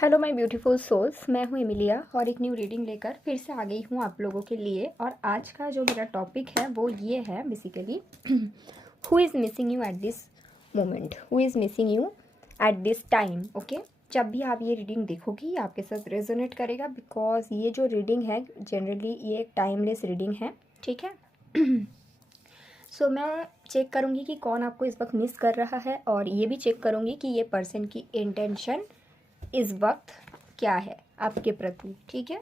Hello my beautiful souls, मैं हूँ Emilia और एक न्यू रीडिंग लेकर फिर से आ गई हूँ आप लोगों के लिए। और आज का जो मेरा टॉपिक है वो ये है basically who is missing you at this moment, who is missing you at this time. Okay, जब भी आप ये रीडिंग देखोगी आपके साथ रेजोनेट करेगा, बिकॉज ये जो रीडिंग है जनरली ये एक टाइमलेस रीडिंग है, ठीक है। सो मैं चेक करूँगी कि कौन आपको इस वक्त मिस कर रहा है और ये भी चेक करूँगी कि ये पर्सन की इंटेंशन इस वक्त क्या है आपके प्रति, ठीक है।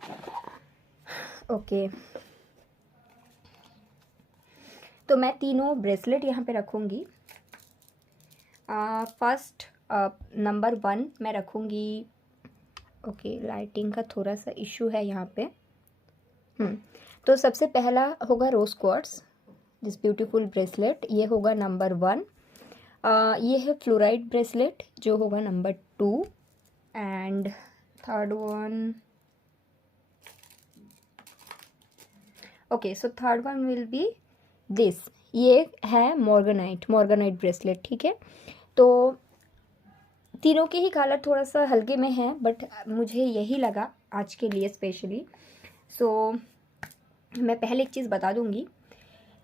ओके, तो मैं तीनों ब्रेसलेट यहाँ पे रखूँगी। फर्स्ट नंबर 1 मैं रखूँगी। ओके, लाइटिंग का थोड़ा सा इशू है यहाँ पे। तो सबसे पहला होगा rose quartz, this beautiful bracelet, ये होगा नंबर 1। ये है फ्लोराइड ब्रेसलेट जो होगा number 2 and third one, okay so third one will be this, ये है मॉर्गेनाइट ब्रेसलेट, ठीक है। तो तीनों के ही कलर थोड़ा सा हल्के में है बट मुझे यही लगा आज के लिए स्पेशली। सो मैं पहले एक चीज़ बता दूंगी,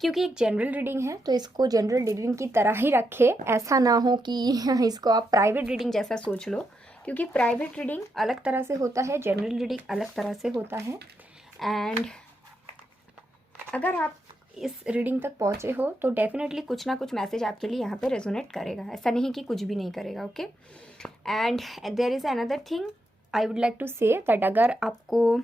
क्योंकि एक जनरल रीडिंग है तो इसको जनरल रीडिंग की तरह ही रखे, ऐसा ना हो कि इसको आप प्राइवेट रीडिंग जैसा सोच लो, क्योंकि प्राइवेट रीडिंग अलग तरह से होता है, जनरल रीडिंग अलग तरह से होता है। एंड अगर आप इस रीडिंग तक पहुँचे हो तो डेफिनेटली कुछ ना कुछ मैसेज आपके लिए यहाँ पे रेजोनेट करेगा, ऐसा नहीं कि कुछ भी नहीं करेगा। Okay, and there is another thing I would like to say that अगर आपको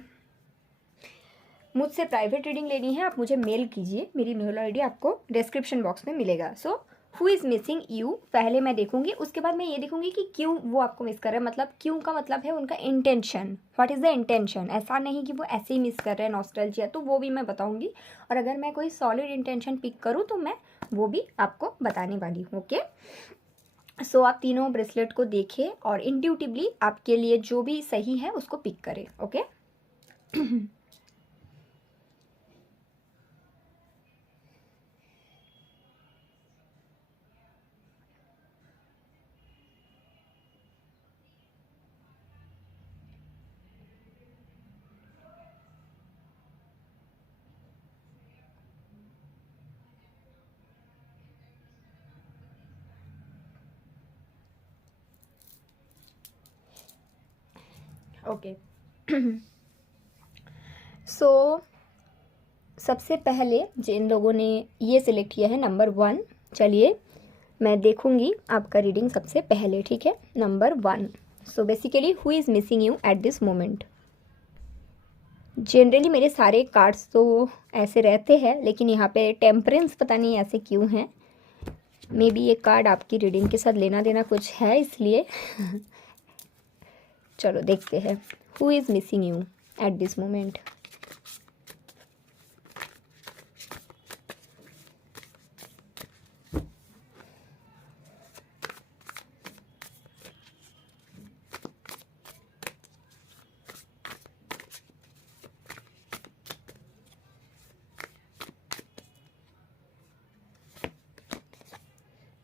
मुझसे प्राइवेट रीडिंग लेनी है आप मुझे मेल कीजिए, मेरी मेल आईडी आपको डिस्क्रिप्शन बॉक्स में मिलेगा। So who is missing you पहले मैं देखूंगी, उसके बाद मैं ये देखूंगी कि क्यों वो आपको मिस कर रहे हैं, मतलब क्यों का मतलब है उनका intention, what is the intention. ऐसा नहीं कि वो ऐसे ही मिस कर रहे हैं नॉस्टैल्जिया, तो वो भी मैं बताऊंगी। और अगर मैं कोई सॉलिड इंटेंशन पिक करूँ तो मैं वो भी आपको बताने वाली हूँ। ओके, सो आप तीनों ब्रेसलेट को देखें और इंट्यूटिवली आपके लिए जो भी सही है उसको पिक करें। ओके ओके सो सबसे पहले जिन लोगों ने ये सिलेक्ट किया है नंबर 1, चलिए मैं देखूंगी आपका रीडिंग सबसे पहले, ठीक है। Number 1, so basically who is missing you at this moment. Generally मेरे सारे कार्ड्स तो ऐसे रहते हैं लेकिन यहाँ पे टेम्परेंस पता नहीं ऐसे क्यों हैं, मे बी ये कार्ड आपकी रीडिंग के साथ लेना देना कुछ है इसलिए चलो देखते हैं who is missing you at this moment.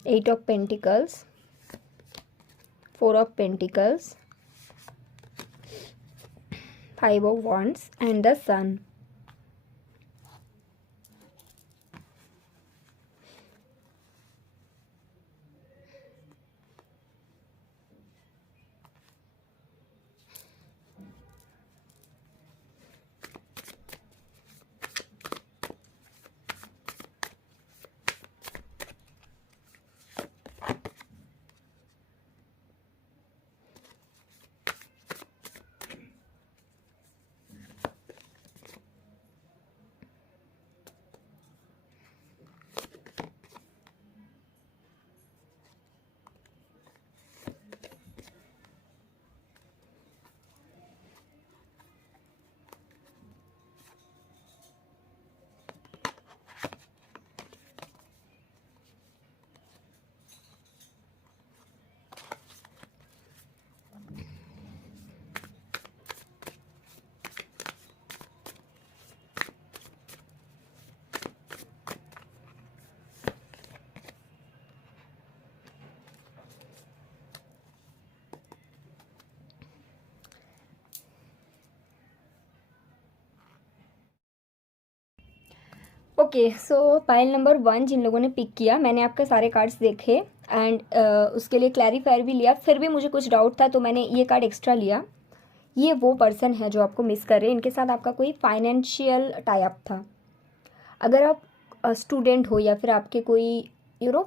8 of Pentacles, 4 of Pentacles, 5 of Wands and the Sun. Okay, so pile number 1 जिन लोगों ने पिक किया, मैंने आपके सारे कार्ड्स देखे एंड उसके लिए क्लैरिफायर भी लिया, फिर भी मुझे कुछ डाउट था तो मैंने ये कार्ड एक्स्ट्रा लिया। ये वो पर्सन है जो आपको मिस कर रहे हैं, इनके साथ आपका कोई फाइनेंशियल टाई अप था। अगर आप स्टूडेंट हो या फिर आपके कोई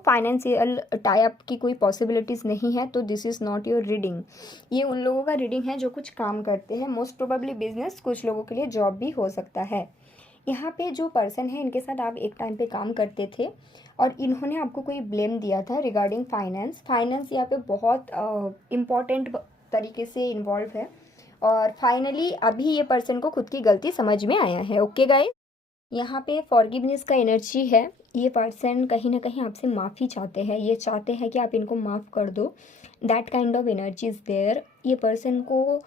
फाइनेंशियल टाई अप की कोई पॉसिबिलिटीज़ नहीं है तो this is not your reading. ये उन लोगों का रीडिंग है जो कुछ काम करते हैं, मोस्ट प्रोबेबली बिजनेस, कुछ लोगों के लिए जॉब भी हो सकता है। यहाँ पे जो पर्सन है इनके साथ आप एक टाइम पे काम करते थे और इन्होंने आपको कोई ब्लेम दिया था रिगार्डिंग फाइनेंस यहाँ पे बहुत इम्पॉर्टेंट तरीके से इन्वॉल्व है और फाइनली अभी ये पर्सन को खुद की गलती समझ में आया है। ओके गाइस, यहाँ पे फॉरगिवनेस का एनर्जी है। ये पर्सन कहीं ना कहीं आपसे माफ़ी चाहते हैं, ये चाहते हैं कि आप इनको माफ़ कर दो। That kind of energy is there. ये पर्सन को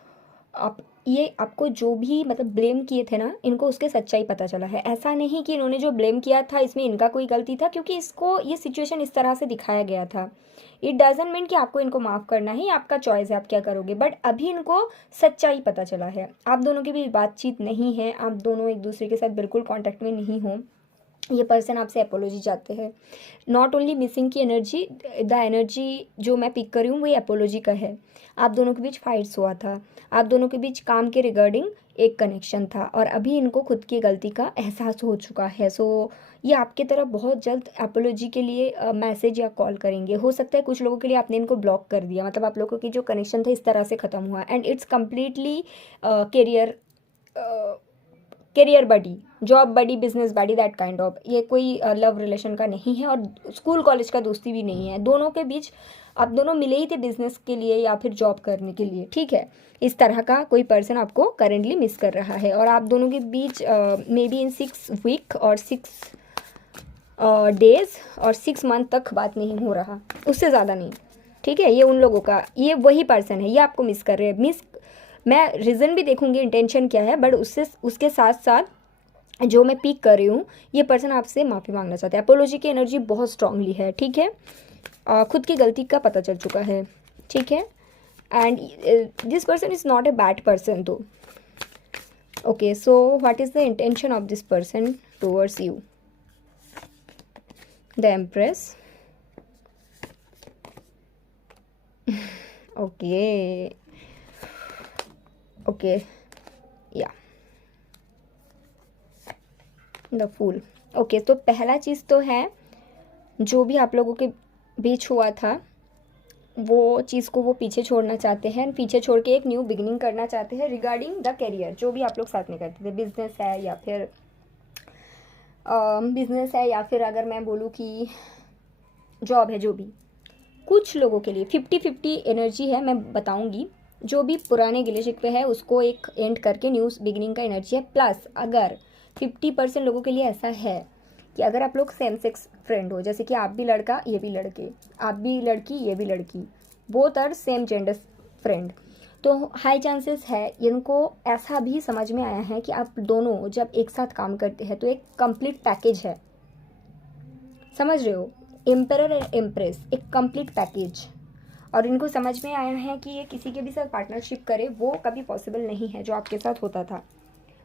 ये आपको जो भी मतलब ब्लेम किए थे ना, इनको उसके सच्चाई पता चला है। ऐसा नहीं कि इन्होंने जो ब्लेम किया था इसमें इनका कोई गलती था, क्योंकि इसको ये सिचुएशन इस तरह से दिखाया गया था। इट डजंट मीन कि आपको इनको माफ़ करना है, आपका चॉइस है आप क्या करोगे, बट अभी इनको सच्चाई पता चला है। आप दोनों के बीच बातचीत नहीं है, आप दोनों एक दूसरे के साथ बिल्कुल कॉन्टैक्ट में नहीं हो। ये पर्सन आपसे अपोलॉजी चाहते हैं। नॉट ओनली मिसिंग की एनर्जी, द एनर्जी जो मैं पिक कर रही हूँ वो अपोलॉजी का है। आप दोनों के बीच फाइट्स हुआ था, आप दोनों के बीच काम के रिगार्डिंग एक कनेक्शन था और अभी इनको खुद की गलती का एहसास हो चुका है। सो ये आपकी तरफ बहुत जल्द अपोलॉजी के लिए मैसेज या कॉल करेंगे। हो सकता है कुछ लोगों के लिए आपने इनको ब्लॉक कर दिया, मतलब आप लोगों की जो कनेक्शन था इस तरह से ख़त्म हुआ and it's completely career buddy, job buddy, business buddy, that kind of. ये कोई लव रिलेशन का नहीं है और स्कूल कॉलेज का दोस्ती भी नहीं है। दोनों के बीच आप दोनों मिले ही थे बिजनेस के लिए या फिर जॉब करने के लिए, ठीक है। इस तरह का कोई पर्सन आपको करेंटली मिस कर रहा है और आप दोनों के बीच मे बी इन 6 वीक और 6 डेज और 6 मंथ तक बात नहीं हो रहा, उससे ज़्यादा नहीं, ठीक है। ये उन लोगों का, ये वही पर्सन है, ये आपको मिस कर रहे हैं। मैं रीज़न भी देखूंगी इंटेंशन क्या है, बट उसके साथ साथ जो मैं पिक कर रही हूँ, ये पर्सन आपसे माफ़ी मांगना चाहता है। अपोलॉजी की एनर्जी बहुत स्ट्रांगली है, ठीक है। खुद की गलती का पता चल चुका है, ठीक है। And this person is not a bad person though. Okay, so what is the intention of this person towards you? The empress. Okay, या द फूल। ओके, तो पहला चीज़ तो है जो भी आप लोगों के बीच हुआ था वो चीज़ को वो पीछे छोड़ना चाहते हैं, पीछे छोड़ के एक न्यू बिगिनिंग करना चाहते हैं रिगार्डिंग द करियर। जो भी आप लोग साथ में करते थे, बिजनेस है या फिर अगर मैं बोलूँ कि जॉब है, जो भी, कुछ लोगों के लिए 50-50 एनर्जी है, मैं बताऊंगी। जो भी पुराने गिले शिकवे है उसको एक एंड करके न्यू बिगिनिंग का एनर्जी है। प्लस अगर 50% लोगों के लिए ऐसा है कि अगर आप लोग सेम सेक्स फ्रेंड हो, जैसे कि आप भी लड़का ये भी लड़के, आप भी लड़की ये भी लड़की, both are same gender friend, तो हाई चांसेस है इनको ऐसा भी समझ में आया है कि आप दोनों जब एक साथ काम करते हैं तो एक कंप्लीट पैकेज है, समझ रहे हो? एम्परर एंड एम्प्रेस, एक कंप्लीट पैकेज। और इनको समझ में आया है कि ये किसी के भी साथ पार्टनरशिप करे वो कभी पॉसिबल नहीं है जो आपके साथ होता था।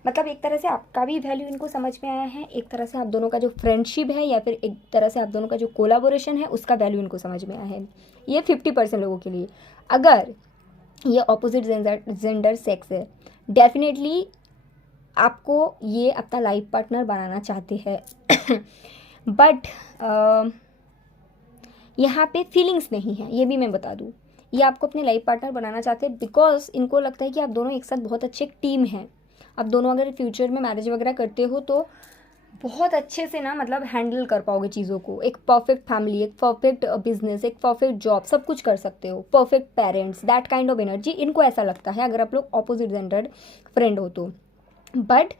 मतलब एक तरह से आपका भी वैल्यू इनको समझ में आया है, एक तरह से आप दोनों का जो फ्रेंडशिप है या फिर एक तरह से आप दोनों का जो कोलाबोरेशन है उसका वैल्यू इनको समझ में आया है। ये 50% लोगों के लिए। अगर ये ऑपोजिट जेंडर सेक्स है, डेफिनेटली आपको ये अपना लाइफ पार्टनर बनाना चाहते हैं बट यहाँ पे फीलिंग्स नहीं है, ये भी मैं बता दूँ। ये आपको अपने लाइफ पार्टनर बनाना चाहते हैं बिकॉज इनको लगता है कि आप दोनों एक साथ बहुत अच्छे टीम हैं। आप दोनों अगर फ्यूचर में मैरिज वगैरह करते हो तो बहुत अच्छे से ना, मतलब हैंडल कर पाओगे चीज़ों को। एक परफेक्ट फैमिली, एक परफेक्ट बिजनेस, एक परफेक्ट जॉब, सब कुछ कर सकते हो। Perfect parents, that kind of energy इनको ऐसा लगता है अगर आप लोग ऑपोजिट जेंडर फ्रेंड हो तो। बट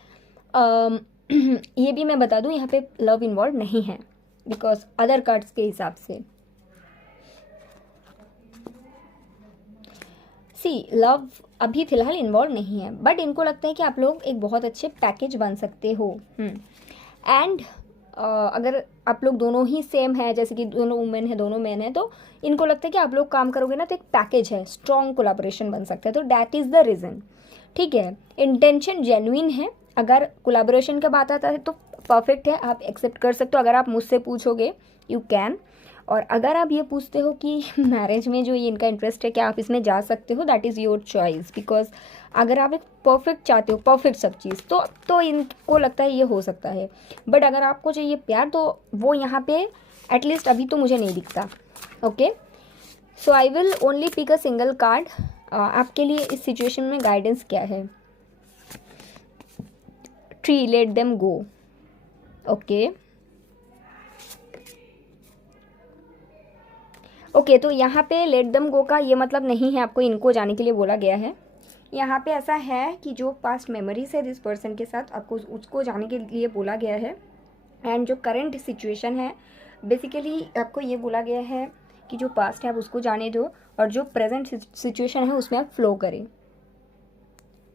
ये भी मैं बता दूँ, यहाँ पे लव इन्वॉल्व नहीं है बिकॉज अदर कार्ड्स के हिसाब से। लव अभी फ़िलहाल इन्वॉल्व नहीं है, बट इनको लगता है कि आप लोग एक बहुत अच्छे पैकेज बन सकते हो। एंड अगर आप लोग दोनों ही सेम है, जैसे कि दोनों वुमेन है दोनों मैन है, तो इनको लगता है कि आप लोग काम करोगे ना तो एक पैकेज है, स्ट्रॉन्ग कोलाबोरेशन बन सकता है। तो दैट इज़ द रीज़न, ठीक है। इंटेंशन जेन्युइन है। अगर कोलाबोरेशन का बात आता है तो परफेक्ट है, आप एक्सेप्ट कर सकते हो। अगर आप मुझसे पूछोगे यू कैन, और अगर आप ये पूछते हो कि मैरिज में जो ये इनका इंटरेस्ट है क्या आप इसमें जा सकते हो, that is your choice. Because अगर आप एक परफेक्ट चाहते हो, परफेक्ट सब चीज़, तो इनको लगता है ये हो सकता है। बट अगर आपको चाहिए प्यार, तो वो यहाँ पे एटलीस्ट अभी तो मुझे नहीं दिखता। Okay, so I will only pick a single card. आपके लिए इस सिचुएशन में गाइडेंस क्या है? Tree, let them go. Okay okay, तो यहाँ पे लेट देम गो का ये मतलब नहीं है आपको इनको जाने के लिए बोला गया है। यहाँ पे ऐसा है कि जो पास्ट मेमोरीज है जिस पर्सन के साथ, आपको उसको जाने के लिए बोला गया है। एंड जो करंट सिचुएशन है, बेसिकली आपको ये बोला गया है कि जो पास्ट है आप उसको जाने दो, और जो प्रेजेंट सिचुएशन है उसमें आप फ्लो करें।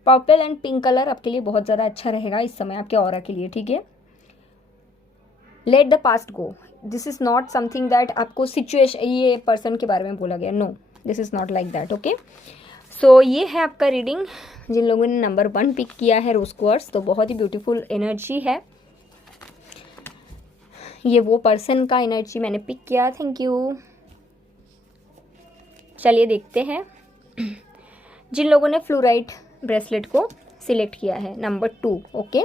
पर्पल एंड पिंक कलर आपके लिए बहुत ज़्यादा अच्छा रहेगा इस समय आपके ऑरा के लिए, ठीक है। Let the past go, this is not something that आपको सिचुएशन, ये पर्सन के बारे में बोला गया, no, this is not like that. Okay, so ये है आपका रीडिंग। जिन लोगों ने नंबर 1 पिक किया है रोज क्वार्ट्ज, तो बहुत ही ब्यूटीफुल एनर्जी है। ये वो पर्सन का एनर्जी मैंने पिक किया, थैंक यू। चलिए देखते हैं जिन लोगों ने फ्लोराइट ब्रेसलेट को सिलेक्ट किया है, number 2। Okay,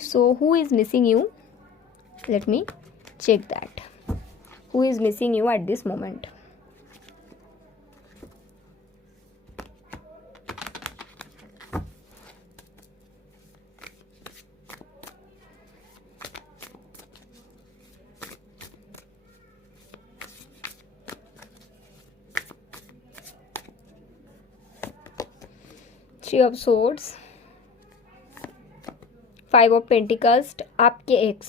so who is missing you? Let me check that. Who is missing you at this moment? Three of Swords, Five of Pentacles, आपके x,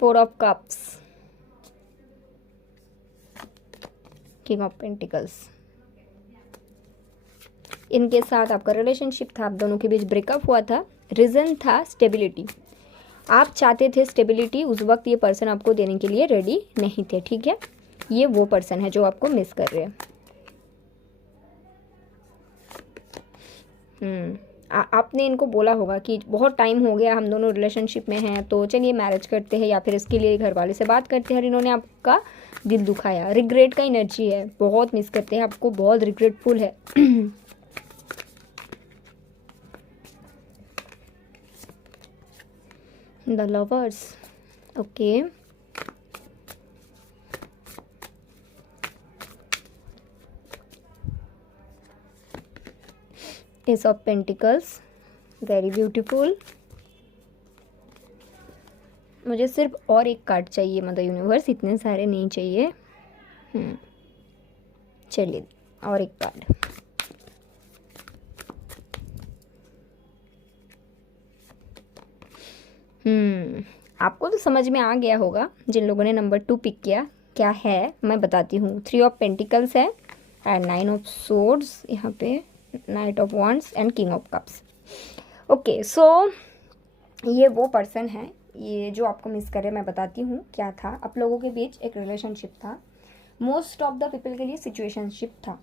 Four of Cups, King of Pentacles। इनके साथ आपका relationship था, आप दोनों के बीच breakup हुआ था। रीज़न था स्टेबिलिटी, आप चाहते थे स्टेबिलिटी, उस वक्त ये पर्सन आपको देने के लिए रेडी नहीं थे, ठीक है। ये वो पर्सन है जो आपको मिस कर रहे हैं। आपने इनको बोला होगा कि बहुत टाइम हो गया, हम दोनों रिलेशनशिप में हैं, तो चलिए मैरिज करते हैं, या फिर इसके लिए घर वाले से बात करते हैं। और इन्होंने आपका दिल दुखाया, रिग्रेट का एनर्जी है, बहुत मिस करते हैं आपको, बहुत रिग्रेटफुल है। The lovers, okay, S of pentacles, very beautiful. मुझे सिर्फ और एक कार्ड चाहिए मदर यूनिवर्स, इतने सारे नहीं चाहिए। चलिए और एक कार्ड। आपको तो समझ में आ गया होगा जिन लोगों ने नंबर 2 पिक किया, क्या है मैं बताती हूँ। 3 ऑफ पेंटिकल्स है एंड 9 ऑफ सोर्ड्स, यहाँ पे knight of wands and king of cups. Okay, so ये वो पर्सन है, ये जो आपको मिस करे। मैं बताती हूँ क्या था। आप लोगों के बीच एक रिलेशनशिप था, मोस्ट ऑफ द पीपल के लिए सिचुएशनशिप था।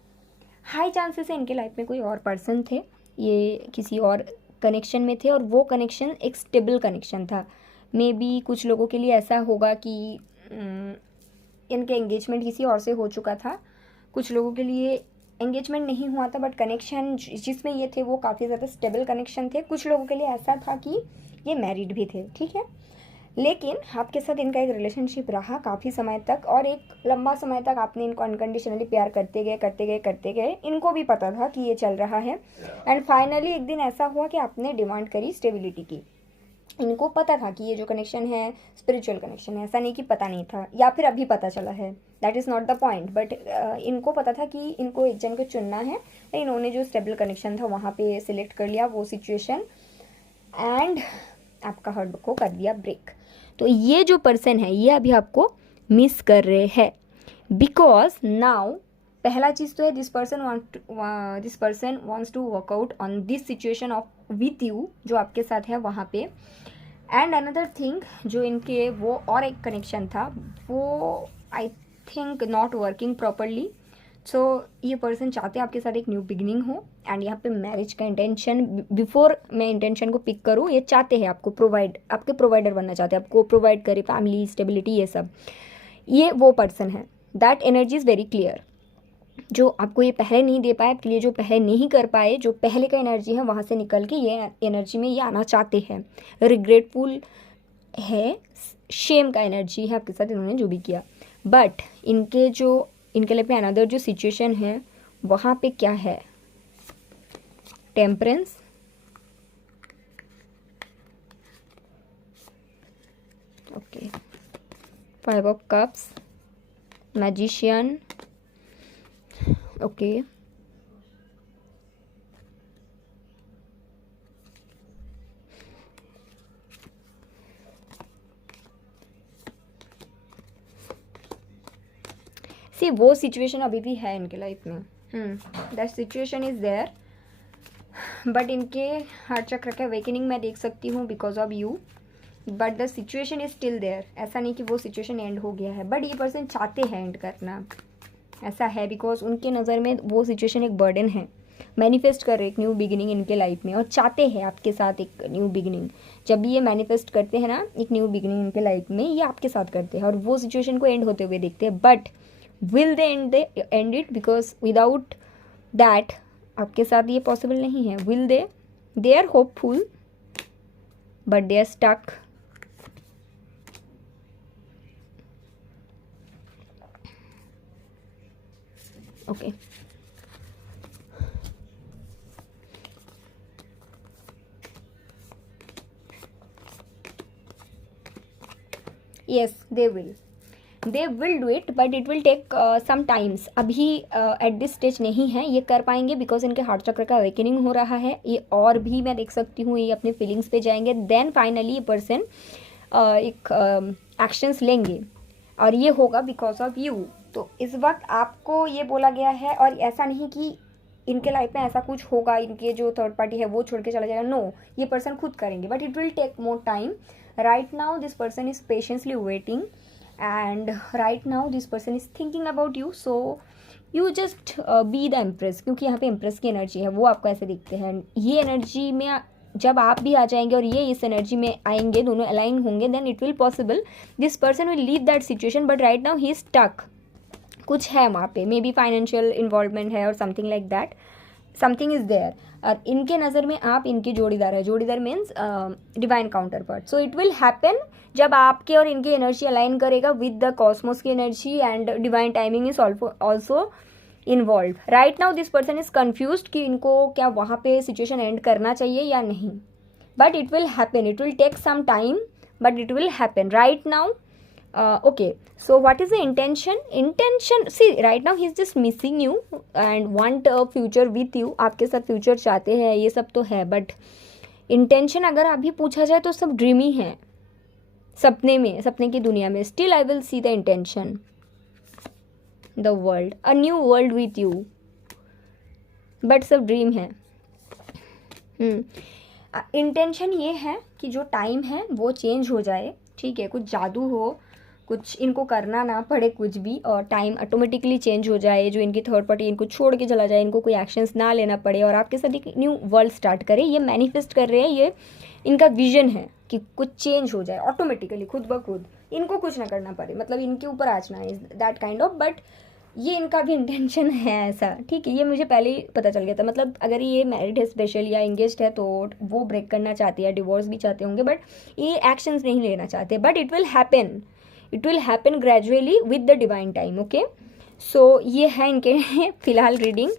हाई चांसेस है इनके लाइफ में कोई और पर्सन थे, ये किसी और कनेक्शन में थे, और वो कनेक्शन एक स्टेबल कनेक्शन था। मे बी कुछ लोगों के लिए ऐसा होगा कि इनके एंगेजमेंट किसी और से हो चुका था, कुछ लोगों के लिए एंगेजमेंट नहीं हुआ था, बट कनेक्शन जिसमें ये थे वो काफ़ी ज़्यादा स्टेबल कनेक्शन थे। कुछ लोगों के लिए ऐसा था कि ये मैरिड भी थे, ठीक है। लेकिन आपके साथ इनका एक रिलेशनशिप रहा काफ़ी समय तक, और एक लंबा समय तक आपने इनको अनकंडीशनली प्यार करते गए। इनको भी पता था कि ये चल रहा है, एंड फाइनली एक दिन ऐसा हुआ कि आपने डिमांड करी स्टेबिलिटी की। इनको पता था कि ये जो कनेक्शन है स्पिरिचुअल कनेक्शन है, ऐसा नहीं कि पता नहीं था या फिर अभी पता चला है, that is not the point. But इनको पता था कि इनको एक जन को चुनना है, इन्होंने जो स्टेबल कनेक्शन था वहाँ पे सिलेक्ट कर लिया वो सिचुएशन, एंड आपका हार्ट को कर दिया ब्रेक। तो ये जो पर्सन है ये अभी आपको मिस कर रहे हैं, बिकॉज नाउ पहला चीज़ तो है this person wants to work out on this situation of with you, जो आपके साथ है वहाँ पे। एंड अनदर थिंग, जो इनके वो और एक कनेक्शन था वो I think not working properly, so ये पर्सन चाहते हैं आपके साथ एक न्यू बिगनिंग हो, एंड यहाँ पे मैरिज का इंटेंशन, बिफोर मैं इंटेंशन को पिक करूँ, ये चाहते हैं आपको आपके प्रोवाइडर बनना चाहते हैं, आपको प्रोवाइड करे फैमिली स्टेबिलिटी, ये सब। ये वो पर्सन है, that energy is very clear. जो आपको ये पहले नहीं दे पाए, आपके लिए जो पहले नहीं कर पाए, जो पहले का एनर्जी है वहाँ से निकल के ये एनर्जी में ये आना चाहते हैं। रिग्रेटफुल है, शेम का एनर्जी है आपके साथ इन्होंने जो भी किया। बट इनके लिए पे अनदर जो सिचुएशन है वहाँ पे क्या है, temperance, okay, 5 of cups, magician, okay, see वो सिचुएशन अभी भी है इनके लाइफ में, that situation is there, but इनके हार्ट चक्र का अवेकनिंग मैं देख सकती हूँ because of you, but the situation is still there. ऐसा नहीं कि वो सिचुएशन एंड हो गया है, बट ये पर्सन चाहते हैं एंड करना, ऐसा है, बिकॉज उनके नज़र में वो सिचुएशन एक बर्डन है। मैनिफेस्ट कर रहे एक न्यू बिगिनिंग इनके लाइफ में, और चाहते हैं आपके साथ एक न्यू बिगिनिंग। जब भी ये मैनिफेस्ट करते हैं ना एक न्यू बिगिनिंग इनके लाइफ में, ये आपके साथ करते हैं और वो सिचुएशन को एंड होते हुए देखते हैं। But will they end it, because without that आपके साथ ये पॉसिबल नहीं है। Will they are hopeful but they are stuck. Okay, yes they will do it, but it will take some times। अभी एट दिस स्टेज नहीं है ये कर पाएंगे, बिकॉज इनके हार्ट चक्र का अवेकनिंग हो रहा है। ये और भी मैं देख सकती हूँ ये अपने फीलिंग्स पे जाएंगे, देन फाइनली ये पर्सन एक एक्शंस लेंगे, और ये होगा बिकॉज ऑफ यू। तो इस वक्त आपको ये बोला गया है, और ऐसा नहीं कि इनके लाइफ में ऐसा कुछ होगा, इनके जो थर्ड पार्टी है वो छोड़ के चला जाएगा, नो, ये पर्सन खुद करेंगे, but it will take more time. Right now this person is patiently waiting, and right now this person is thinking about you, so you just be the empress, क्योंकि यहाँ पे empress की energy है, वो आपको ऐसे दिखते हैं। ये एनर्जी में जब आप भी आ जाएंगे और ये इस एनर्जी में आएंगे, दोनों अलाइन होंगे, then it will possible, this person will leave that situation, but right now he is stuck. कुछ है वहाँ पे, मे बी फाइनेंशियल इन्वॉल्वमेंट है और something like that, something is there. और इनके नज़र में आप इनके जोड़ीदार है, जोड़ीदार means divine counterpart. So it will happen जब आपके और इनकी एनर्जी अलाइन करेगा विद द कॉस्मोस की energy, and divine timing is also involve. Right now this person is confused कि इनको क्या वहाँ पे सिचुएशन एंड करना चाहिए या नहीं, but it will happen, it will take some time, but it will happen right now. Okay, so what is the intention? See, right now he's just missing you and want a future with you, आपके साथ future चाहते हैं, ये सब तो है, but intention अगर अभी पूछा जाए तो सब ड्रीम ही है, सपने में, सपने की दुनिया में। Still I will see the intention, the world, a new world with you, but सब ड्रीम है। इंटेंशन ये है कि जो टाइम है वो चेंज हो जाए, ठीक है, कुछ जादू हो, कुछ इनको करना ना पड़े कुछ भी, और टाइम ऑटोमेटिकली चेंज हो जाए, जो इनकी थर्ड पार्टी इनको छोड़ के चला जाए, इनको कोई एक्शंस ना लेना पड़े, और आपके साथ एक न्यू वर्ल्ड स्टार्ट करे। ये मैनिफेस्ट कर रहे हैं, ये इनका विजन है कि कुछ चेंज हो जाए ऑटोमेटिकली, खुद ब खुद, इनको कुछ ना करना पड़े, मतलब इनके ऊपर आचना है, दैट काइंड ऑफ। बट ये इनका भी इंटेंशन है ऐसा, ठीक है, ये मुझे पहले ही पता चल गया था। मतलब अगर ये मैरिड है स्पेशल या एंगेज्ड है तो वो ब्रेक करना चाहती है, डिवोर्स भी चाहते होंगे, बट ये एक्शंस नहीं लेना चाहते, but it will happen, it will happen gradually with the divine time. Okay, so ये है इनके फिलहाल reading,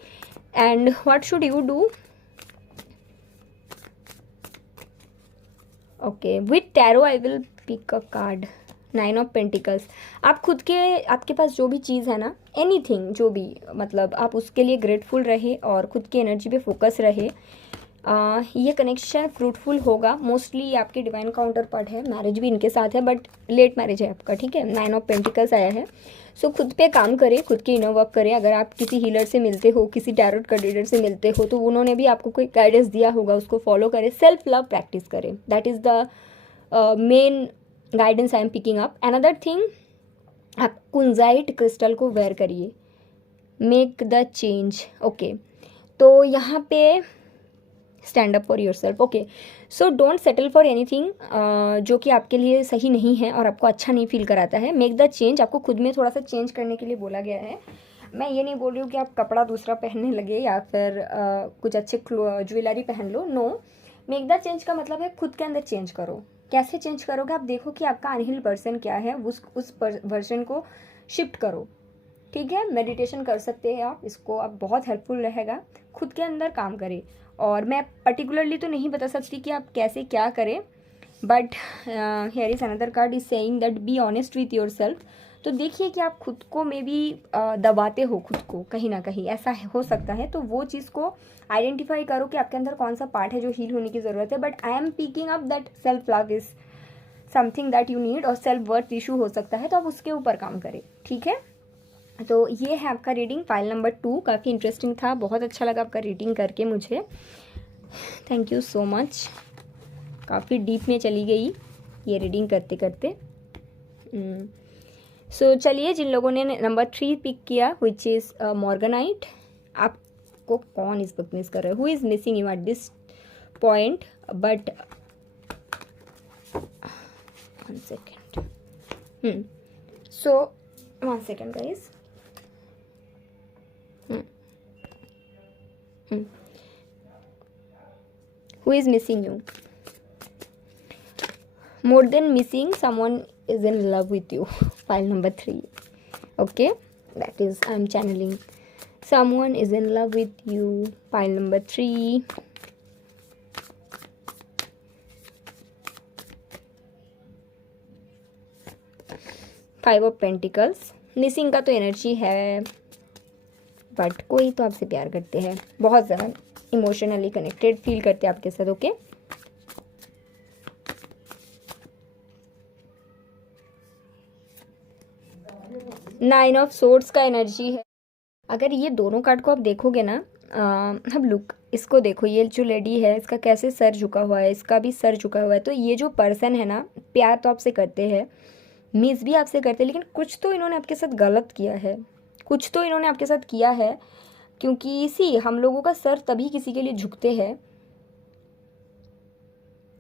and what should you do? Okay, with tarot I will pick a card, 9 of pentacles. आप खुद के, आपके पास जो भी चीज़ है ना, एनीथिंग, जो भी, मतलब आप उसके लिए ग्रेटफुल रहे और खुद की एनर्जी पे फोकस रहे। ये कनेक्शन फ्रूटफुल होगा। मोस्टली आपके डिवाइन काउंटर पार्ट है, मैरिज भी इनके साथ है, बट लेट मैरिज है आपका, ठीक है। 9 ऑफ पेंटिकल्स आया है। सो खुद पे काम करें, खुद की इनर वर्क करें। अगर आप किसी हीलर से मिलते हो, किसी टैरोट कार्ड रीडर से मिलते हो, तो उन्होंने भी आपको कोई गाइडेंस दिया होगा, उसको फॉलो करें। सेल्फ लव प्रैक्टिस करें, that is the main guidance I am picking up. Another thing, आप कुंजाइट क्रिस्टल को वेयर करिए, मेक द चेंज। ओके, तो यहाँ पे stand up for your self. Okay, so don't settle for anything जो कि आपके लिए सही नहीं है और आपको अच्छा नहीं फील कराता है। मेक द चेंज, आपको खुद में थोड़ा सा चेंज करने के लिए बोला गया है। मैं ये नहीं बोल रही हूँ कि आप कपड़ा दूसरा पहनने लगे या फिर कुछ अच्छे ज्वेलरी पहन लो। नो, मेक द चेंज का मतलब है खुद के अंदर चेंज करो। कैसे चेंज करोगे? आप देखो कि आपका अनहील्ड पर्सन क्या है, उस वर्जन को शिफ्ट करो। ठीक है, मेडिटेशन कर सकते हैं आप, इसको आप बहुत हेल्पफुल रहेगा। खुद के अंदर काम करें, और मैं पर्टिकुलरली तो नहीं बता सकती कि आप कैसे क्या करें, but here is another card is saying that be honest with your self. तो देखिए कि आप खुद को मे बी दबाते हो, खुद को कहीं ना कहीं ऐसा हो सकता है। तो वो चीज़ को आइडेंटिफाई करो कि आपके अंदर कौन सा पार्ट है जो हील होने की ज़रूरत है। But I am picking up that self love is something that you need, और सेल्फ वर्थ इशू हो सकता है, तो आप उसके ऊपर काम करें। ठीक है, तो ये है आपका रीडिंग फाइल नंबर 2। काफ़ी इंटरेस्टिंग था, बहुत अच्छा लगा आपका रीडिंग करके मुझे। Thank you so much. काफ़ी डीप में चली गई ये रीडिंग करते करते। सो चलिए, जिन लोगों ने नंबर 3 पिक किया विच इज़ मॉर्गनाइट, आपको कौन इस बुक मिस कर रहा है? Who is missing you at this point? But 1 second, so 1 second guys. Who is missing you? More than missing, someone is in love with you. File number 3. Okay, that is I'm channeling. Someone is in love with you. File number 3. Five of Pentacles. Missing का तो energy है, but कोई तो आपसे प्यार करते हैं, बहुत ज़्यादा इमोशनली कनेक्टेड फील करते हैं आपके साथ। ओके, नाइन ऑफ सोर्ड्स का एनर्जी है। अगर ये दोनों कार्ड को आप देखोगे ना, अब लुक इसको देखो, ये जो लेडी है इसका कैसे सर झुका हुआ है, इसका भी सर झुका हुआ है। तो ये जो पर्सन है ना, प्यार तो आपसे करते हैं, मिस भी आपसे करते हैं, लेकिन कुछ तो इन्होंने आपके साथ गलत किया है, कुछ तो इन्होंने आपके साथ किया है। क्योंकि इसी हम लोगों का सर तभी किसी के लिए झुकते हैं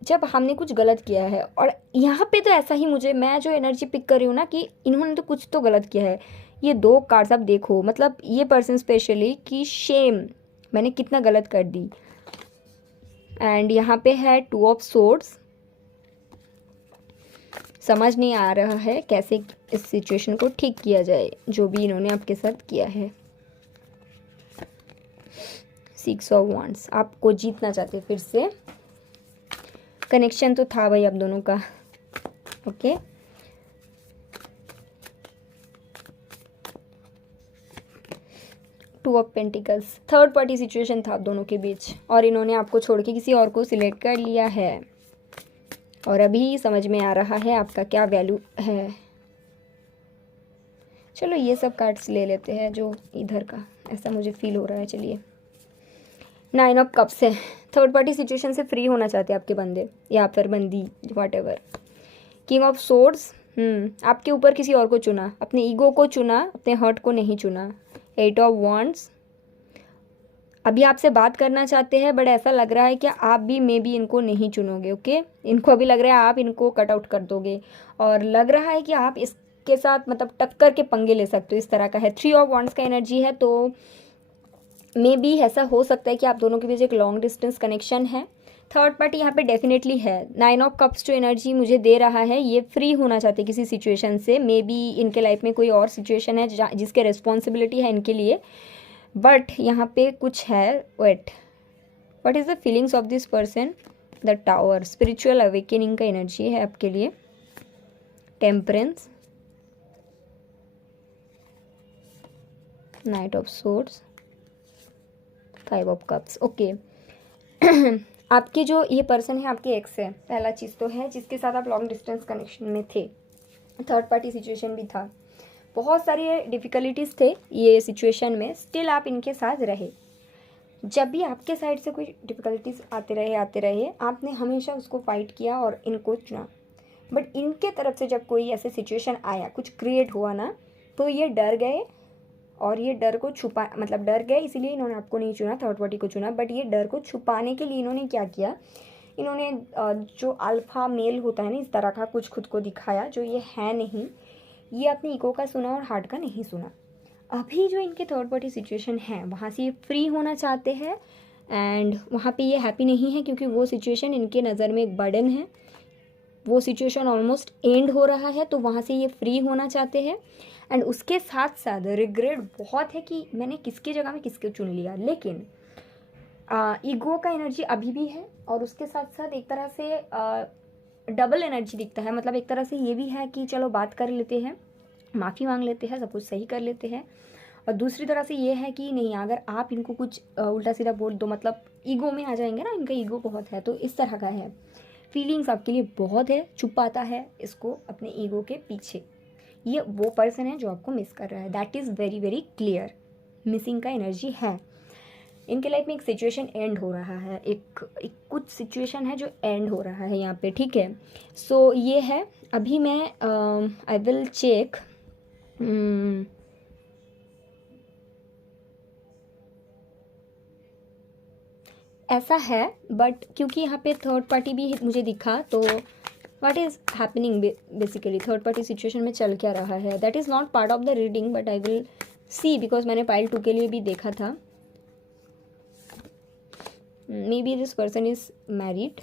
जब हमने कुछ गलत किया है। और यहाँ पे तो ऐसा ही मैं जो एनर्जी पिक कर रही हूँ ना, कि इन्होंने तो कुछ तो गलत किया है। ये 2 कार्ड्स आप देखो, मतलब ये पर्सन स्पेशली कि शेम, मैंने कितना गलत कर दी। एंड यहाँ पे है 2 ऑफ सोर्ड्स। समझ नहीं आ रहा है कैसे इस सिचुएशन को ठीक किया जाए, जो भी इन्होंने आपके साथ किया है। 6 ऑफ वांड्स, आपको जीतना चाहते फिर से। कनेक्शन तो था भाई आप दोनों का। Okay, two of pentacles, third party situation था आप दोनों के बीच, और इन्होंने आपको छोड़ के किसी और को सिलेक्ट कर लिया है। और अभी समझ में आ रहा है आपका क्या वैल्यू है। चलो ये सब कार्ड्स ले लेते हैं जो इधर का, ऐसा मुझे फील हो रहा है। चलिए, 9 ऑफ कप्स है। थर्ड पार्टी सिचुएशन से फ्री होना चाहते हैं आपके बंदे या फिर बंदी, what ever. King of swords, आपके ऊपर किसी और को चुना, अपने ईगो को चुना, अपने हर्ट को नहीं चुना। 8 ऑफ वॉन्ड्स, अभी आपसे बात करना चाहते हैं, बट ऐसा लग रहा है कि आप भी मे बी इनको नहीं चुनोगे। ओके, इनको अभी लग रहा है आप इनको कट आउट कर दोगे, और लग रहा है कि आप इसके साथ मतलब टक्कर के पंगे ले सकते हो, इस तरह का है। 3 ऑफ वॉन्ड्स का एनर्जी है, तो मे बी ऐसा हो सकता है कि आप दोनों के बीच एक लॉन्ग डिस्टेंस कनेक्शन है। थर्ड पार्टी यहाँ पे डेफिनेटली है। 9 ऑफ कप्स जो एनर्जी मुझे दे रहा है, ये फ्री होना चाहते किसी सिचुएशन से। मे बी इनके लाइफ में कोई और सिचुएशन है जिसके रिस्पॉन्सिबिलिटी है इनके लिए, बट यहाँ पे कुछ है। Wait, what is the feelings of this person? The tower, spiritual awakening का एनर्जी है आपके लिए। Temperance, knight of swords, 5 of cups. Okay, आपके जो ये पर्सन है आपके एक्स है, पहला चीज़ तो है, जिसके साथ आप लॉन्ग डिस्टेंस कनेक्शन में थे। थर्ड पार्टी सिचुएशन भी था, बहुत सारी डिफ़िकल्टीज़ थे ये सिचुएशन में, स्टिल आप इनके साथ रहे। जब भी आपके साइड से कोई डिफ़िकल्टीज़ आते रहे, आपने हमेशा उसको फाइट किया और इनको चुना। बट इनके तरफ से जब कोई ऐसे सिचुएशन आया, कुछ क्रिएट हुआ ना, तो ये डर गए और ये डर को छुपा मतलब डर गए इसीलिए इन्होंने आपको नहीं चुना, थर्ड पार्टी को चुना, बट ये डर को छुपाने के लिए इन्होंने क्या किया, इन्होंने जो अल्फा मेल होता है ना इस तरह का कुछ खुद को दिखाया जो ये है नहीं। ये अपने ईगो का सुना और हार्ट का नहीं सुना। अभी जो इनके थर्ड पार्टी सिचुएशन है वहाँ से ये फ्री होना चाहते हैं एंड वहाँ पे ये हैप्पी नहीं है क्योंकि वो सिचुएशन इनके नज़र में एक बर्डन है, वो सिचुएशन ऑलमोस्ट एंड हो रहा है, तो वहाँ से ये फ्री होना चाहते हैं। एंड उसके साथ साथ रिग्रेट बहुत है कि मैंने किसकी जगह में किसको चुन लिया, लेकिन ईगो का एनर्जी अभी भी है और उसके साथ साथ एक तरह से डबल एनर्जी दिखता है। मतलब एक तरह से ये भी है कि चलो बात कर लेते हैं, माफ़ी मांग लेते हैं, सब कुछ सही कर लेते हैं, और दूसरी तरह से ये है कि नहीं अगर आप इनको कुछ उल्टा सीधा बोल दो मतलब ईगो में आ जाएंगे ना, इनका ईगो बहुत है, तो इस तरह का है। फीलिंग्स आपके लिए बहुत है, छुपाता है इसको अपने ईगो के पीछे। ये वो पर्सन है जो आपको मिस कर रहा है, that is very very clear. Missing का एनर्जी है इनके लाइफ में। एक सिचुएशन एंड हो रहा है, एक कुछ सिचुएशन है जो एंड हो रहा है यहाँ पे, ठीक है। सो ये है। अभी मैं आई विल चेक ऐसा है, बट क्योंकि यहाँ पे थर्ड पार्टी भी मुझे दिखा, तो what is happening basically, third party situation में चल क्या रहा है, that is not part of the reading but I will see because मैंने पाइल 2 के लिए भी देखा था। Maybe this person is married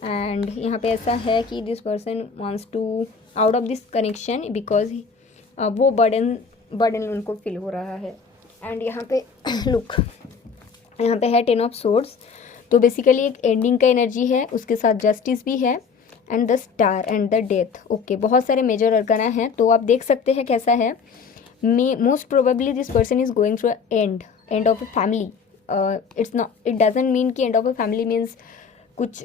and यहाँ पे ऐसा है कि this person wants to out of this connection because वो बर्डन उनको फील हो रहा है। एंड यहाँ पे लुक यहाँ पे है 10 ऑफ सोर्ड्स, तो बेसिकली एक एंडिंग का एनर्जी है, उसके साथ जस्टिस भी है and the star and the death. Okay, बहुत सारे मेजर अरकाना हैं, तो आप देख सकते हैं कैसा है। Most probably this person is going through end of a family. It's not, it doesn't mean कि end of a family means कुछ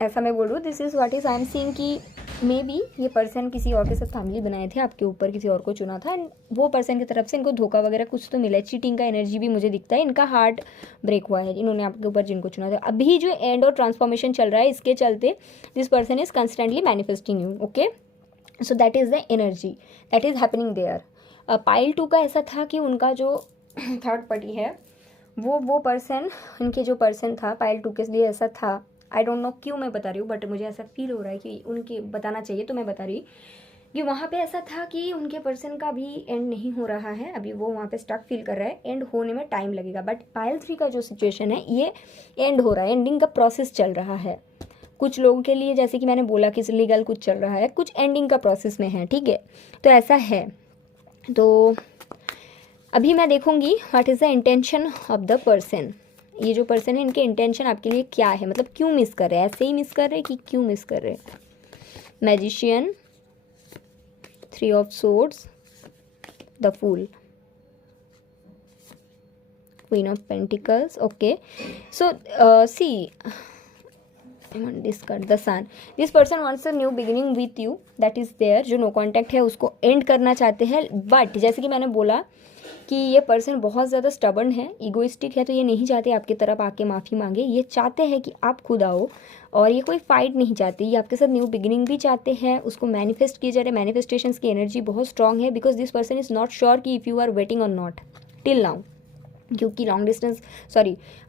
ऐसा मैं बोलूँ, this is what is I am seeing कि मे बी ये पर्सन किसी और के साथ फैमिली बनाए थे, आपके ऊपर किसी और को चुना था एंड वो पर्सन की तरफ से इनको धोखा वगैरह कुछ तो मिला है। चीटिंग का एनर्जी भी मुझे दिखता है, इनका हार्ट ब्रेक हुआ है, इन्होंने आपके ऊपर जिनको चुना था। अभी जो एंड और ट्रांसफॉर्मेशन चल रहा है इसके चलते this person is constantly manifesting you. Okay, so that is the energy that is happening there. Pile 2 का ऐसा था कि उनका जो थर्ड पार्टी है वो पर्सन, इनके जो पर्सन था पाइल 2 के लिए ऐसा था, आई डोंट नो क्यों मैं बता रही हूँ बट मुझे ऐसा फील हो रहा है कि उनके बताना चाहिए तो मैं बता रही कि वहाँ पे ऐसा था कि उनके पर्सन का भी एंड नहीं हो रहा है, अभी वो वहाँ पे स्टक फील कर रहा है, एंड होने में टाइम लगेगा। बट पाइल 3 का जो सिचुएशन है ये एंड हो रहा है, एंडिंग का प्रोसेस चल रहा है। कुछ लोगों के लिए जैसे कि मैंने बोला कि लीगल कुछ चल रहा है, कुछ एंडिंग का प्रोसेस में है, ठीक है, तो ऐसा है। तो अभी मैं देखूँगी what is the intention of the person. ये जो पर्सन है इनके इंटेंशन आपके लिए क्या है, मतलब क्यों मिस कर रहे हैं, ऐसे ही मिस कर रहे हैं कि क्यों मिस कर रहे हैं। Magician, 3 of swords, the fool, queen of pentacles. Okay, so see discard the sun. This person wants a new beginning with you, that is there. जो नो कॉन्टैक्ट है उसको एंड करना चाहते हैं, बट जैसे कि मैंने बोला कि ये पर्सन बहुत ज़्यादा स्टबर्न है, ईगोइस्टिक है, तो ये नहीं चाहते आपकी तरफ आके माफ़ी मांगे, ये चाहते हैं कि आप खुद आओ, और ये कोई फाइट नहीं चाहते, ये आपके साथ न्यू बिगिनिंग भी चाहते हैं, उसको मैनिफेस्ट किए जा रहे। मैनिफेस्टेशंस की एनर्जी बहुत स्ट्रांग है because this person is not sure कि इफ़ यू आर वेटिंग और नॉट टिल नाउ, क्योंकि लॉन्ग डिस्टेंस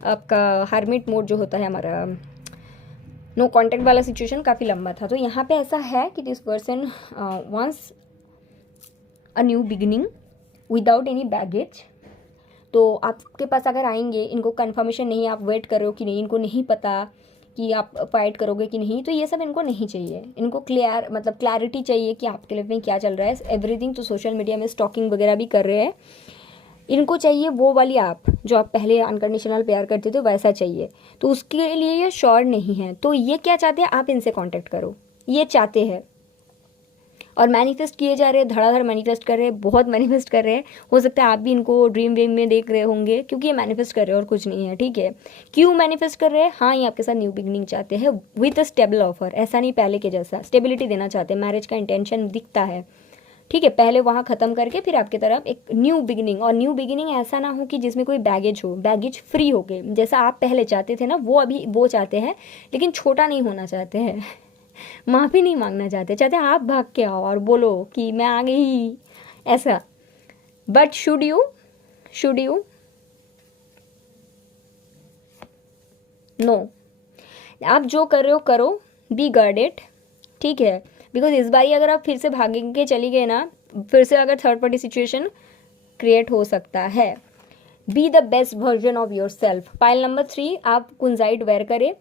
आपका हार्मिट मोड जो होता है हमारा नो कॉन्टैक्ट वाला सिचुएशन काफ़ी लंबा था। तो यहाँ पे ऐसा है कि this person wants a new beginning without any baggage. तो आपके पास अगर आएंगे, इनको कंफर्मेशन नहीं, आप वेट कर रहे हो कि नहीं, इनको नहीं पता कि आप फाइट करोगे कि नहीं, तो ये सब इनको नहीं चाहिए। इनको क्लैरिटी चाहिए कि आपके लाइफ में क्या चल रहा है, एवरीथिंग। तो सोशल मीडिया में स्टॉकिंग वगैरह भी कर रहे हैं, इनको चाहिए वो वाली आप जो आप पहले अनकंडीशनल प्यार करते थे वैसा चाहिए, तो उसके लिए ये श्योर नहीं है। तो ये क्या चाहते हैं, आप इनसे कांटेक्ट करो, ये चाहते हैं, और मैनिफेस्ट किए जा रहे हैं, धड़ाधड़ मैनिफेस्ट कर रहे हैं, बहुत मैनिफेस्ट कर रहे हैं। हो सकता है आप भी इनको ड्रीम वेम में देख रहे होंगे, क्योंकि ये मैनिफेस्ट कर रहे हैं और कुछ नहीं है, ठीक है। क्यों मैनिफेस्ट कर रहे हैं, हाँ, ये आपके साथ न्यू बिगनिंग चाहते हैं विद अ स्टेबल ऑफर, ऐसा नहीं पहले के जैसा, स्टेबिलिटी देना चाहते हैं, मैरिज का इंटेंशन दिखता है, ठीक है। पहले वहाँ ख़त्म करके फिर आपकी तरफ एक न्यू बिगिनिंग, और न्यू बिगिनिंग ऐसा ना हो कि जिसमें कोई बैगेज हो, बैगेज फ्री हो गए, जैसा आप पहले चाहते थे ना, वो अभी वो चाहते हैं, लेकिन छोटा नहीं होना चाहते हैं, माफ़ी नहीं मांगना चाहते, चाहते आप भाग के आओ और बोलो कि मैं आ गई, ऐसा. बट शुड यू नो, आप जो कर रहे हो करो, बी गार्डेड, ठीक है. बिकॉज इस बारी अगर आप फिर से भागेंगे चली गए ना, फिर से अगर थर्ड पार्टी सिचुएशन क्रिएट हो सकता है. B the best version of your self. Pile number 3 आप कुंजाइट वेयर करें,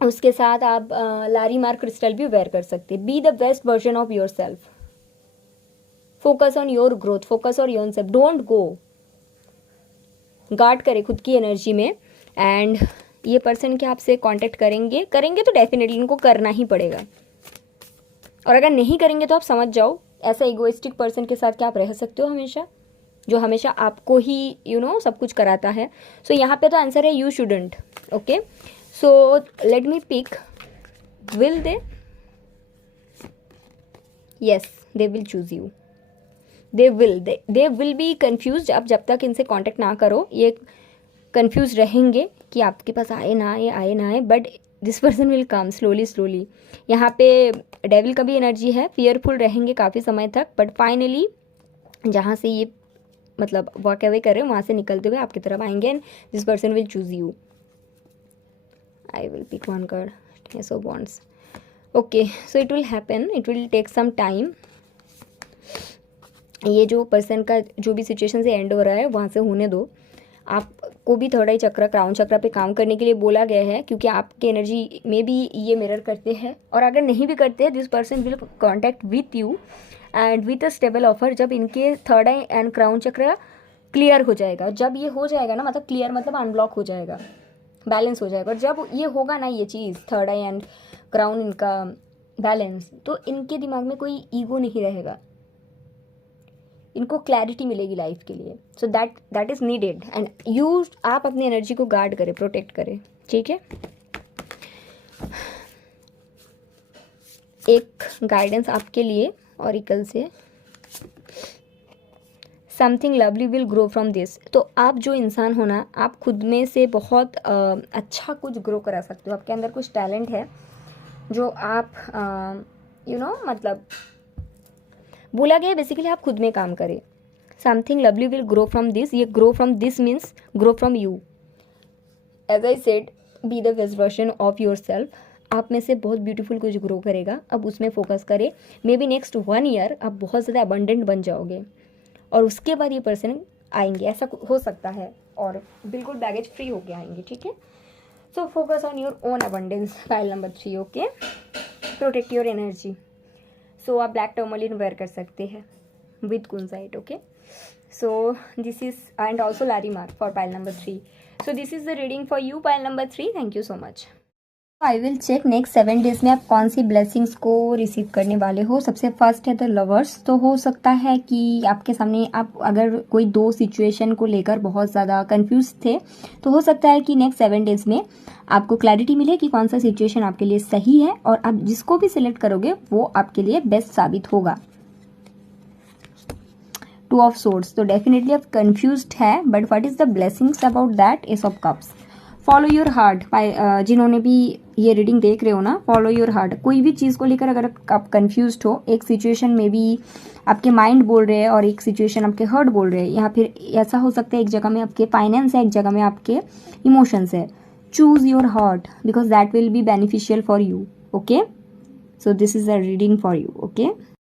उसके साथ आप लारीमार क्रिस्टल भी वेयर कर सकते. B the best version of your self. Focus on your growth, focus on your self. Don't go, guard करें खुद की एनर्जी में. एंड ये पर्सन क्या आपसे कांटेक्ट करेंगे तो डेफिनेटली इनको करना ही पड़ेगा. और अगर नहीं करेंगे तो आप समझ जाओ, ऐसा इगोइस्टिक पर्सन के साथ क्या आप रह सकते हो हमेशा, जो हमेशा आपको ही सब कुछ कराता है. सो यहाँ पे तो आंसर है you shouldn't. Okay, so let me pick. Will they? Yes, they will choose you. They will be confuse. आप जब तक इनसे कांटेक्ट ना करो ये कन्फ्यूज रहेंगे कि आपके पास आए ना आए. But this person will come slowly. यहाँ पे डेविल का भी एनर्जी है. फियरफुल रहेंगे काफ़ी समय तक, बट फाइनली जहाँ से ये मतलब वॉक अवे कर रहे हैं वहाँ से निकलते हुए आपकी तरफ आएंगे. And this person will choose you. I will pick one card. Ace of wands. Okay, so it will happen, it will take some time. ये जो पर्सन का जो भी सिचुएशन से एंड हो रहा है वहाँ से होने दो. आपको भी थर्ड आई चक्र, क्राउन चक्र पे काम करने के लिए बोला गया है, क्योंकि आपके एनर्जी में भी ये मिरर करते हैं. और अगर नहीं भी करते हैं, this person will contact with you and with a stable offer. जब इनके थर्ड आई एंड क्राउन चक्र क्लियर हो जाएगा, जब ये हो जाएगा ना, मतलब क्लियर मतलब अनब्लॉक हो जाएगा, बैलेंस हो जाएगा. और जब ये होगा ना ये चीज़, थर्ड आई एंड क्राउन इनका बैलेंस, तो इनके दिमाग में कोई ईगो नहीं रहेगा. इनको क्लैरिटी मिलेगी लाइफ के लिए. सो that is needed. And you, आप अपनी एनर्जी को गार्ड करें, प्रोटेक्ट करें, ठीक है. एक गाइडेंस आपके लिए ऑरिकल से. Something lovely will grow from this. तो आप जो इंसान हो ना, आप खुद में से बहुत अच्छा कुछ ग्रो करा सकते हो. आपके अंदर कुछ टैलेंट है जो आप मतलब बोला गया है बेसिकली आप खुद में काम करें. Something lovely will grow from this. ये grow from this means grow from you. As I said, be the best version of yourself. आप में से बहुत ब्यूटीफुल कुछ ग्रो करेगा. अब उसमें फोकस करें. मे बी नेक्स्ट 1 ईयर आप बहुत ज़्यादा अबंडेंट बन जाओगे और उसके बाद ये पर्सन आएंगे, ऐसा हो सकता है, और बिल्कुल बैगेज फ्री होके आएंगे, ठीक है. So focus on your own abundance. File number 3. Okay, protect your energy. So आप ब्लैक टर्मोलिन वेयर कर सकते हैं with kunzite. Okay, so this is and also larimar for pile number 3. So this is the reading for you, pile number 3. Thank you so much. I will check next 7 days में आप कौन सी blessings को receive करने वाले हो. सबसे first है the lovers. तो हो सकता है कि आपके सामने आप अगर कोई 2 सिचुएशन को लेकर बहुत ज़्यादा कंफ्यूज थे, तो हो सकता है कि नेक्स्ट 7 डेज में आपको क्लैरिटी मिले कि कौन सा सिचुएशन आपके लिए सही है, और आप जिसको भी सिलेक्ट करोगे वो आपके लिए बेस्ट साबित होगा. 2 ऑफ सोर्ड्स. तो डेफिनेटली आप कंफ्यूज्ड है, but what is the blessings about that? S of cups. Follow your heart. जिन्होंने भी ये रीडिंग देख रहे हो ना, फॉलो योर हार्ट. कोई भी चीज़ को लेकर अगर आप कंफ्यूज हो, एक सिचुएशन में भी आपके माइंड बोल रहे हैं और एक सिचुएशन आपके हार्ट बोल रहे हैं, या फिर ऐसा हो सकता है एक जगह में आपके फाइनेंस है, एक जगह में आपके इमोशंस है. Choose your heart because that will be beneficial for you. Okay, so this is a reading for you. Okay.